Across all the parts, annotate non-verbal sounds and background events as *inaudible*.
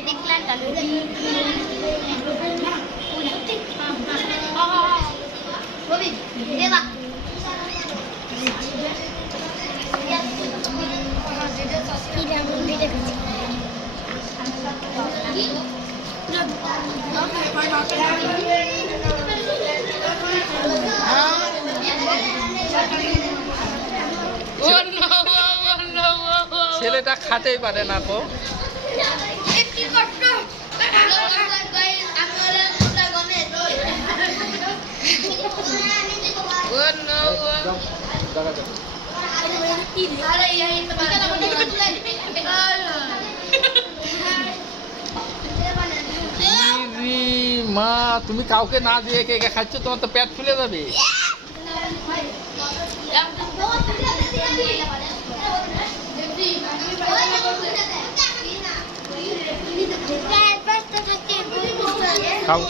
দেখলাম ছেলেটা খাতেই পারে না তো মা তুমি কাউকে না দিয়ে কে কে খাচ্ছ? তোমার তো পেট ফুলে যাবে। খাও।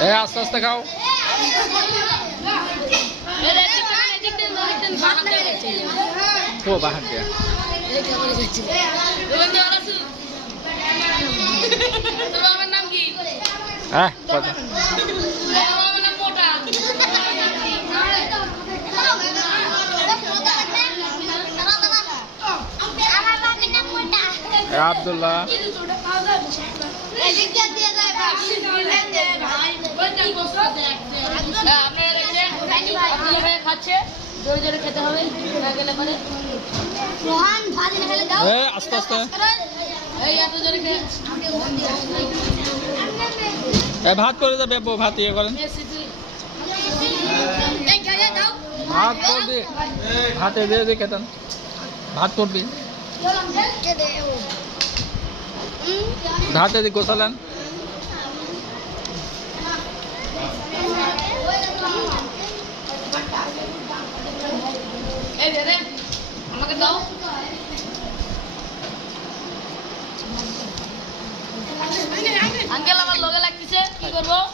এ আস্তে আস্তে খাও। ও বাহার দিয়া। *laughs* হ্যাঁ? কথা। আমার নাম মোটা আমার বাবার নাম মোটা এ আব্দুল্লাহ। এদিক দিয়ে দিয়ে যায় আপনারা দেখছেন খাচ্ছে জোরে জোরে খেতে হবে না গেলে পরে রোহান ভাজি না খেলে দাও আস্তে আস্তে। এই এত জোরে খেয়ে ভাত করে বউ ভাত ইয়ে করেন। ভাত করবি ভাতে দিয়ে দিয়ে খেতেন ভাত করবি। ভাতে দিয়ে গোছালেন আমাকে দাও। আমার লগে করব